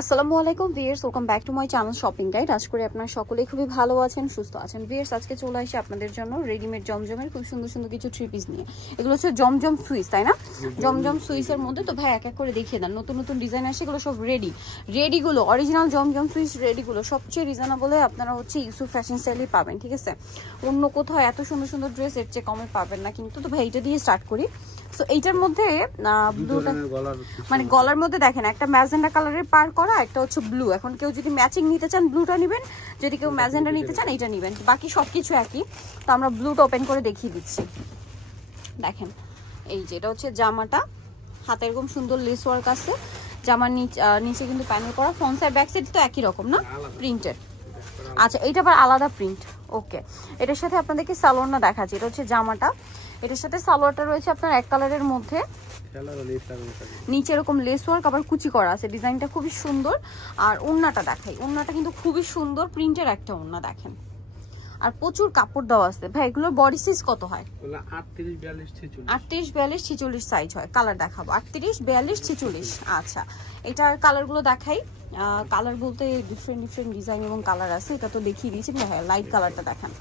আসসালামু আলাইকুম viewers, welcome back to my channel shopping guide. আশা করি আপনারা সকলেই খুবই ভালো আছেন, সুস্থ আছেন। ভিউয়ার্স, আজকে চলে আসি আপনাদের জন্য রেডিমেড জমজমের খুব সুন্দর সুন্দর কিছু থ্রি পিস নিয়ে। এগুলো হচ্ছে জমজম সুইস, তাই না? জমজম সুইসের মধ্যে তো ভাই এক এক করে দেখিয়ে দেন। নতুন নতুন ডিজাইন আসে, এগুলো সব রেডিগুলো অরিজিনাল জমজম সুইস রেডিগুলো সবচেয়ে রিজনেবলে আপনারা হচ্ছে ইউসুফ ফ্যাশন স্টাইলেই পাবেন, ঠিক আছে? অন্য কোথাও এত সুন্দর সুন্দর ড্রেস এর চেয়ে কমে পাবেন না। কিন্তু তো ভাই এটা দিয়ে স্টার্ট করি। সো এইটার মধ্যে ব্লুটা মানে গলার মধ্যে দেখেন একটা ম্যাজেন্ডা কালারের পার করা, একটা হচ্ছে ব্লু। এখন কেউ যদি ম্যাচিং নিতে চান ব্লুটা নেবেন, যদি কেউ ম্যাজেন্ডা নিতে চান এইটা নেবেন, বাকি সবকিছু একই। তো আমরা ব্লুটা ওপেন করে দেখিয়ে দিচ্ছি। দেখেন এই যে এটা হচ্ছে জামাটা, হাতে এরকম সুন্দর লেস ওয়ার্ক আছে। জামার নিচে কিন্তু প্যানেল করা, ফ্রন্ট সাইড ব্যাক সাইড তো একই রকম না, প্রিন্টেড। আচ্ছা, এইটা আবার আলাদা প্রিন্ট। ওকে, এটার সাথে আপনাদেরকে সালোয়ারটা দেখাচ্ছি। এটা হচ্ছে জামাটা, এটার সাথে সালোয়ারটা রয়েছে আপনার এক কালারের মধ্যে, নিচে এরকম লেস ওয়ার্ক আবার কুচি করা আছে। ডিজাইনটা খুবই সুন্দর। আর ওড়নাটা দেখাই, ওড়নাটা কিন্তু খুবই সুন্দর, প্রিন্টের একটা ওড়না দেখেন। আর প্রচুর কাপড় দেওয়া আছে। ভাই এগুলোর বডি সাইজ কত হয়? 38 42 46 সাইজ হয়। কালার দেখাবো 38 42 46। আচ্ছা, এটার কালারগুলো দেখাই। কালার বলতে ডিফারেন্ট ডিজাইন এবং কালার আছে, এটা তো দেখিয়ে দিয়েছি। ভাই লাইট কালারটা দেখান।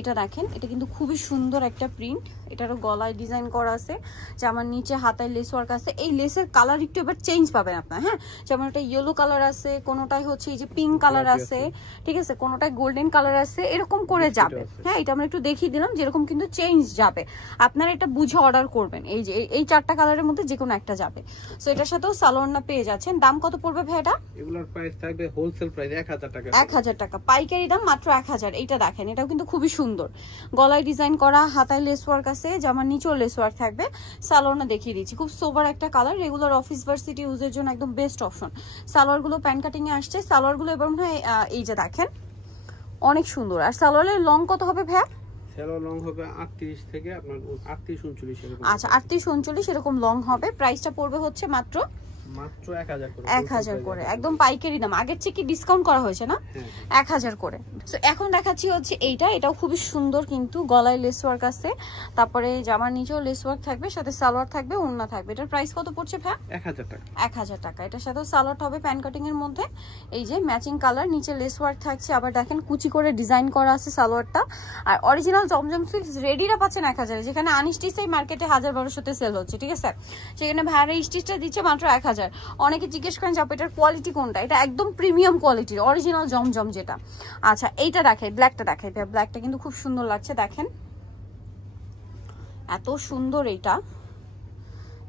এটা দেখেন, এটা কিন্তু খুবই সুন্দর একটা প্রিন্ট। এটারও গলায় ডিজাইন করা আছে, যেমন নিচে হাতায় লেস ওয়ার্ক আছে। এই লেসের কালার একটু এবার চেঞ্জ পাবেন আপনার, হ্যাঁ? যেমন এটা ইয়েলো কালার আছে, কোনোটাই হচ্ছে এই যে পিঙ্ক কালার আছে, ঠিক আছে, কোনোটাই গোল্ডেন কালার আছে, এরকম করে যাবে। হ্যাঁ, এটা আমরা একটু দেখিয়ে দিলাম যেরকম কিন্তু চেঞ্জ যাবে। আপনারা এটা বুঝে অর্ডার করবেন। এই যে এই চারটা কালারের মধ্যে যে কোনো একটা যাবে। সো এটার সাথেও সালোয়ারটা পেয়ে যাচ্ছেন। দাম কত পড়বে ভাই এটা? এগুলোর প্রাইস থাকবে হোলসেল প্রাইস 1000 টাকা। 1000 টাকা, পাইকারি দাম মাত্র 1000। এইটা দেখেন, এটাও কিন্তু খুবই সুন্দর, গলায় ডিজাইন করা, হাতায় লেস ওয়ার্ক আছে, জামার নিচেও লেস ওয়ার্ক থাকবে। সালোয়ারটা দেখিয়ে দিচ্ছি, খুব সোবার একটা কালার, রেগুলার অফিস ভার্সিটি ইউজের জন্য একদম বেস্ট অপশন। সালোয়ারগুলো প্যান্ট কাটিং এ আসছে। সালোয়ারগুলো এবার মনে হয় এই যে দেখেন অনেক সুন্দর। আর সালোয়ারের লং কত হবে ভাইয়া? সালোয়ার লং হবে 38 থেকে আপনার 38 39 এরকম। আচ্ছা, 38 39 এরকম লং হবে। প্রাইসটা পড়বে হচ্ছে মাত্র 1000 করে। 1000 করে, একদম পাইকারি দাম। আগের চেয়ে কি ডিসকাউন্ট করা হয়েছে না? 1000 করে। তো এখন দেখাচ্ছি হচ্ছে এইটা, এটাও খুবই সুন্দর, কিন্তু গলায় লেস ওয়ার্ক আছে, তারপরে জামার নিচেও লেস ওয়ার্ক থাকবে, সাথে সালোয়ার থাকবে, ওড়না থাকবে। এটার প্রাইস কত পড়ছে ভাই? 1000 টাকা। 1000 টাকা। এটার সাথেও সালোয়ার হবে প্যান কাটিং এর মধ্যে, এই যে ম্যাচিং কালার, নিচে লেস ওয়ার্ক থাকছে, আবার দেখেন কুচি করে ডিজাইন করা আছে সালোয়ারটা। আর অরিজিনাল জমজম সুইস রেডিটা পাচ্ছেন 1000, যেখানে আনস্টিচটাই মার্কেটে 1000-1200-তে সেল হচ্ছে, ঠিক আছে? সেখানে ভাইরা স্টিচটা দিচ্ছে মাত্র 1000। অনেকে জিজ্ঞেস করেন যে এটার কোয়ালিটি কোনটা, এটা একদম প্রিমিয়াম কোয়ালিটির অরিজিনাল জমজম যেটা। আচ্ছা, এইটা দেখাই, ব্ল্যাকটা দেখাই। ব্ল্যাকটা কিন্তু খুব সুন্দর লাগছে, দেখেন এত সুন্দর। এইটা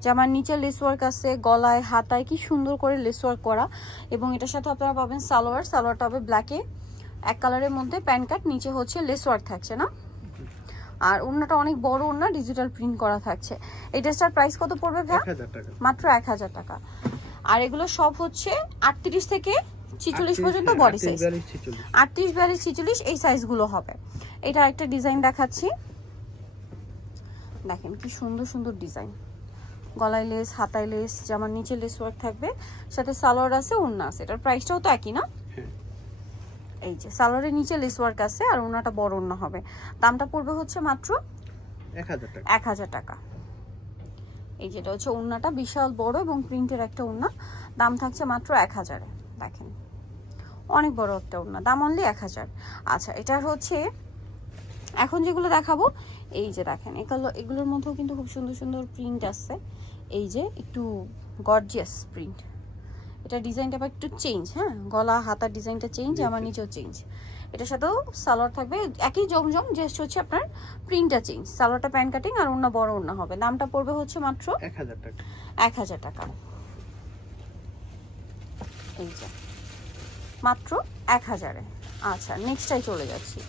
জামার নিচে লেস ওয়ার্ক আছে, গলায় হাতায় কি সুন্দর করে লেস ওয়ার্ক করা, এবং এটার সাথে আপনারা পাবেন সালোয়ারটা হবে ব্ল্যাকে এক কালারের মধ্যে, প্যান্ট কাট, নিচে হচ্ছে লেস ওয়ার্ক থাকছে না? আর ওড়নাটা অনেক বড় ওড়না, ডিজিটাল প্রিন্ট করা থাকছে। এই ড্রেসটার প্রাইস কত পড়বে ভাই? 1000 টাকা, মাত্র 1000 টাকা। আর এগুলো সব হচ্ছে 38 থেকে 46 পর্যন্ত বডি সাইজ। 38 42 46 এই সাইজগুলো হবে। এটা একটা ডিজাইন দেখাচ্ছি, দেখেন কি সুন্দর সুন্দর ডিজাইন। গলায় লেস, হাতায় লেস, জামার নিচে লেস ওয়ার্ক থাকবে, সাথে সালোয়ার আছে, ওড়না আছে। এটার প্রাইসটাও তো একই না? এই যে সালোয়ারের নিচে লেস ওয়ার্ক আছে, আর ওড়নাটা বড় ওড়না হবে। দামটা পড়বে হচ্ছে মাত্র 1000 টাকা। 1000 টাকা। এই যেটা হচ্ছে ওড়নাটা, বিশাল বড় এবং প্রিন্টের একটা ওড়না, দাম থাকছে মাত্র 1000। দেখেন অনেক বড় একটা ওড়না, দাম অনলি 1000। আচ্ছা, এটার হচ্ছে এখন যেগুলো দেখাবো, এই যে দেখেন এগুলোর মধ্যেও কিন্তু খুব সুন্দর সুন্দর প্রিন্ট আছে। এই যে একটু গর্জিয়াস প্রিন্ট, এটা ডিজাইনটা আবার একটু চেঞ্জ, হ্যাঁ, গলা হাতার ডিজাইনটা চেঞ্জ, আমার নিচেও চেঞ্জ। এটার সাথেও সালোয়ার থাকবে একই জমজম, জাস্ট হচ্ছে আপনার প্রিন্টটা চেঞ্জ। সালোয়ারটা প্যান্ট কাটিং আর ওড়না বড় ওড়না হবে। দামটা পড়বে হচ্ছে মাত্র 1000 টাকা। 1000 টাকা। এই যে মাত্র 1000-এ। আচ্ছা, নেক্সটটাই চলে যাচ্ছি।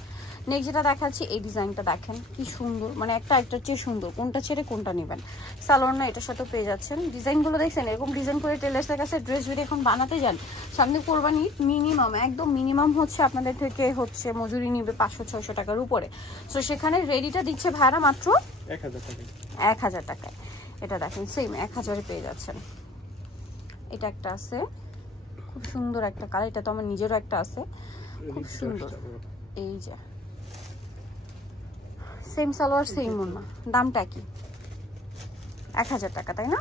নেক্সট যেটা দেখাচ্ছি, এই ডিজাইনটা দেখেন কি সুন্দর, মানে একটার চেয়ে সুন্দর, কোনটা ছেড়ে কোনটা নেবেন। সালোয়ার না এটার সাথে পেয়ে যাচ্ছেন। ডিজাইনগুলো দেখছেন, এরকম ডিজাইন করে টেলার্সের কাছে ড্রেস যদি এখন বানাতে যান, সামনে কোরবানি, মিনিমাম একদম মিনিমাম হচ্ছে আপনাদের থেকে হচ্ছে মজুরি নিবে 500-600 টাকার উপরে। তো সেখানে রেডিটা দিচ্ছে ভাড়া মাত্র 1000 টাকা। 1000 টাকায়। এটা দেখেন সেম 1000-এ পেয়ে যাচ্ছেন। এটা একটা আছে খুব সুন্দর একটা কালার, এটা তো আমার নিজেরও একটা আছে, খুব সুন্দর। এই যে সেম সালোয়ার সেম ওড়না, দামটা কি? 1000 টাকা, তাই না?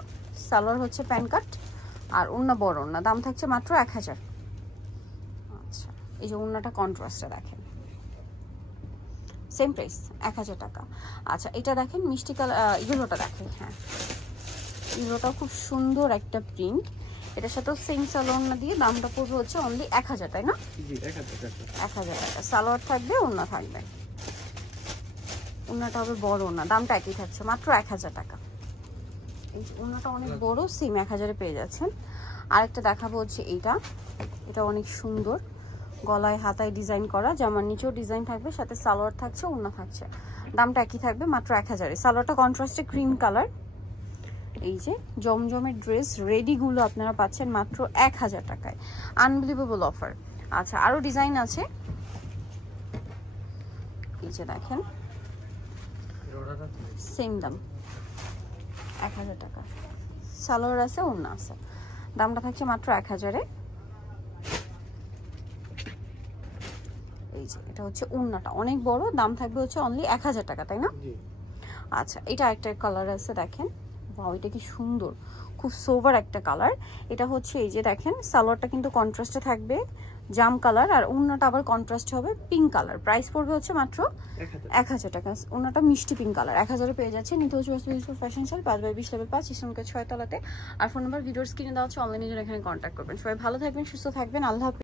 সালোয়ার হচ্ছে প্যান্ট কাট, আর ওড়না বড় ওড়না, দাম থাকছে মাত্র 1000। আচ্ছা এই যে ওড়নাটা কন্ট্রাস্টে দেখেন, সেম প্রাইস 1000 টাকা। আচ্ছা এটা দেখেন মিষ্টি কালার, ইয়েলোটা দেখেন, হ্যাঁ ইয়েলোটাও খুব সুন্দর একটা প্রিন্ট, এটার সাথে সেম সালোয়ার দিয়ে দামটা পড়বে হচ্ছে অনলি 1000, তাই না? জি 1000 টাকা। 1000 টাকা সালোয়ার থাকবে, ওড়না থাকবে, ওড়নাটা হবে বড় ওড়না, দামটা একই থাকছে মাত্র 1000 টাকা। এই ওড়নাটা অনেক বড়, সেম 1000 এ পেয়ে যাচ্ছেন। আরেকটা দেখাবো হচ্ছে এইটা, এটা অনেক সুন্দর, গলায় হাতায় ডিজাইন করা, জামার নিচেও ডিজাইন থাকবে, সাথে সালোয়ার থাকছে, ওড়না থাকছে, দামটা একই থাকবে মাত্র 1000 এ। সালোয়ারটা কন্ট্রাস্টে ক্রিম কালার। এই যে জমজমের ড্রেস রেডিগুলো আপনারা পাচ্ছেন মাত্র 1000 টাকায়, আনবিলিভেবল অফার। আচ্ছা আরো ডিজাইন আছে, এই যে দেখেন সেম দাম 1000 টাকা, সালোয়ার আছে, ওড়না আছে, দামটা থাকছে মাত্র 1000 এ। এই যে এটা হচ্ছে ওড়নাটা অনেক বড়, দাম থাকবে হচ্ছে অনলি 1000 টাকা, তাই না? আচ্ছা এটা একটা কালার আছে দেখেন, ওয়াও এটা কি সুন্দর, খুব সোভার একটা কালার। এটা হচ্ছে এই যে দেখেন সালোয়ারটা কিন্তু কন্ট্রাস্টে থাকবে জাম কালার, আর ওড়নাটা আবার কন্ট্রাস্ট হবে পিঙ্ক কালার, প্রাইস পড়বে হচ্ছে মাত্র 1000 টাকা। ওড়নাটা মিষ্টি পিঙ্ক কালার, 1000 এ পেয়ে যাচ্ছে। নিতে হচ্ছে ফ্যাশন শপ 5/20 লেভেল 5 ইসলামকে 6 তলাতে। আর ফোন নাম্বার ভিডিওর স্ক্রিনে দেওয়া হচ্ছে, অনলাইনে এখানে কন্ট্যাক্ট করবেন। সবাই ভালো থাকবেন, সুস্থ থাকবেন, আল্লাহ হাফেজ।